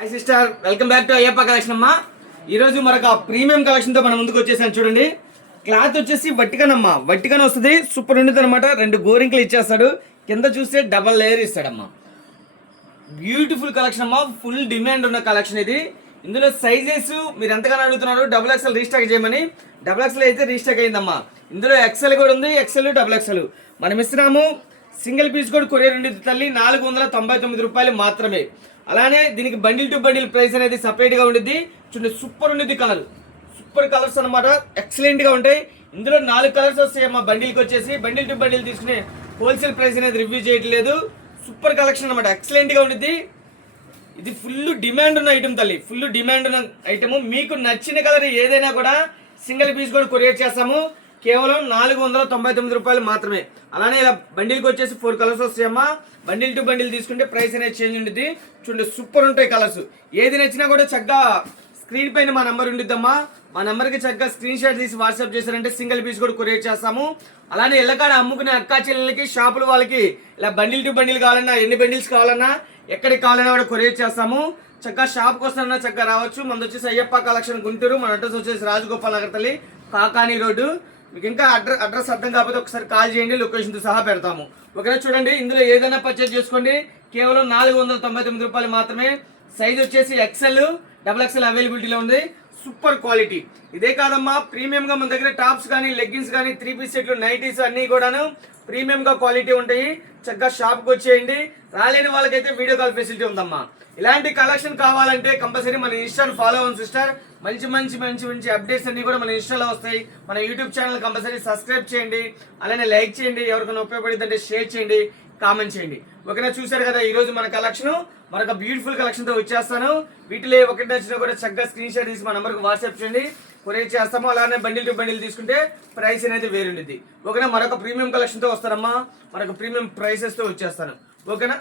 Hi sister, welcome back to Ayyappa collection అమ్మా. ఈరోజు మరొక ప్రీమియం కలెక్షన్తో మన ముందుకు వచ్చేసాను. చూడండి, క్లాత్ వచ్చేసి వట్టికన్ అమ్మా, వట్టికన్ వస్తుంది. సూపర్ ఉండేది అనమాట. 2 గోరింకలు ఇచ్చేస్తాడు, కింద చూస్తే డబల్ లేయర్ ఇస్తాడమ్మా. బ్యూటిఫుల్ కలెక్షన్ అమ్మా, ఫుల్ డిమాండ్ ఉన్న కలెక్షన్ ఇది. ఇందులో సైజెస్ మీరు ఎంతగానో అడుగుతున్నారు. XXL రీస్టాక్ చేయమని. XXL అయితే రీస్టాక్ అయిందమ్మా. ఇందులో XL కూడా ఉంది, XL XXL. మనం ఇస్తున్నాము. సింగిల్ పీస్ కూడా కొరియర్ ఉండేది తల్లి, 499 రూపాయలు మాత్రమే. అలానే దీనికి బండిల్ టు బండిల్ ప్రైస్ అనేది సపరేట్గా ఉండిద్ది. చూడండి, సూపర్ ఉండేది కలర్, సూపర్ కలర్స్ అనమాట, ఎక్సలెంట్గా ఉంటాయి. ఇందులో 4 కలర్స్ వస్తాయి అమ్మా. బండిల్కి వచ్చేసి బండిల్ టు బండిల్ తీసుకునే హోల్సేల్ ప్రైస్ అనేది రివ్యూ చేయట్లేదు. సూపర్ కలెక్షన్ అనమాట, ఎక్సలెంట్గా ఉండిద్ది. ఇది ఫుల్ డిమాండ్ ఉన్న ఐటమ్ తల్లి, ఫుల్ డిమాండ్ ఉన్న ఐటమ్. మీకు నచ్చిన కలర్ ఏదైనా కూడా సింగిల్ పీస్ కూడా కొరియర్ చేస్తాము. కేవలం 499 రూపాయలు మాత్రమే. అలానే ఇలా బండిల్కి వచ్చేసి 4 కలర్స్ వస్తాయమ్మా. బండిల్ టు బండిల్ తీసుకుంటే ప్రైస్ అనేది చేంజ్ ఉంటుంది. చూడండి, సూపర్ ఉంటాయి కలర్స్. ఏది నచ్చినా కూడా చక్కగా స్క్రీన్ పైన మా నెంబర్ ఉండిద్దమ్మా. మా నెంబర్కి చక్కగా స్క్రీన్ షాట్ తీసి వాట్సాప్ చేశారంటే సింగిల్ పీస్ కూడా కొరియర్ చేస్తాము. అలానే ఎల్లకాడ అమ్ముకునే అక్కా చెల్లెలకి, షాపుల వాళ్ళకి ఇలా బండిల్ టు బండిల్ కావాలన్నా, ఎన్ని బండిల్స్ కావాలన్నా, ఎక్కడికి కావాలన్నా కూడా కొరియర్ చేస్తాము. చక్కగా షాప్కి వస్తానన్నా చక్కగా రావచ్చు. మనది వచ్చేసి అయ్యప్ప కలెక్షన్ గుంటూరు. మన అడ్రస్ వచ్చేసి రాజగోపాల్ నగర్ తల్లి, కాకాని రోడ్డు. మీకు ఇంకా అడ్రస్ అర్థం కాకపోతే ఒకసారి కాల్ చేయండి, లొకేషన్తో సహా పెడతాము. ఓకేనా? చూడండి, ఇందులో ఏదైనా పర్చేజ్ చేసుకోండి. కేవలం 499 రూపాయలు మాత్రమే. సైజ్ వచ్చేసి XL XXL అవైలబిలిటీలో ఉంది. Super quality. ఇదే కాదమ్మా, ప్రీమియంగా మన దగ్గర టాప్స్ కానీ, లెగ్గిన్స్ కానీ, 3 పీస్ సెట్లు, నైటీస్ అన్నీ కూడాను ప్రీమియంగా క్వాలిటీ ఉంటాయి. చక్కగా షాప్కి వచ్చేయండి. రాలేని వాళ్ళకైతే వీడియో కాల్ ఫెసిలిటీ ఉందమ్మా. ఇలాంటి కలెక్షన్ కావాలంటే కంపల్సరీ మన ఇన్స్టాను ఫాలో అవ్వండి సిస్టర్. మంచి మంచి మంచి మంచి అప్డేట్స్ అన్ని కూడా మన ఇన్స్టాలో వస్తాయి. మన యూట్యూబ్ ఛానల్ కంపల్సరీ సబ్స్క్రైబ్ చేయండి. అలానే లైక్ చేయండి. ఎవరికైనా ఉపయోగపడింది అంటే షేర్ చేయండి, కామెంట్ చేయండి. ఓకేనా? చూసారు కదా ఈరోజు మన కలెక్షన్. మరొక బ్యూటిఫుల్ కలెక్షన్తో వచ్చేస్తాను. వీటిలో ఒకటి నచ్చినా కూడా చక్కగా స్క్రీన్ షాట్ తీసి మా నెంబర్కి వాట్సాప్ చేయండి, కొరియర్ చేస్తాము. అలానే బండిల్ టు బండిల్ తీసుకుంటే ప్రైస్ అనేది వేరుండిద్ది. ఓకేనా? మరొక ప్రీమియం కలెక్షన్తో వస్తానమ్మా. మరొక ప్రీమియం ప్రైసెస్తో వచ్చేస్తాను. ఓకేనా?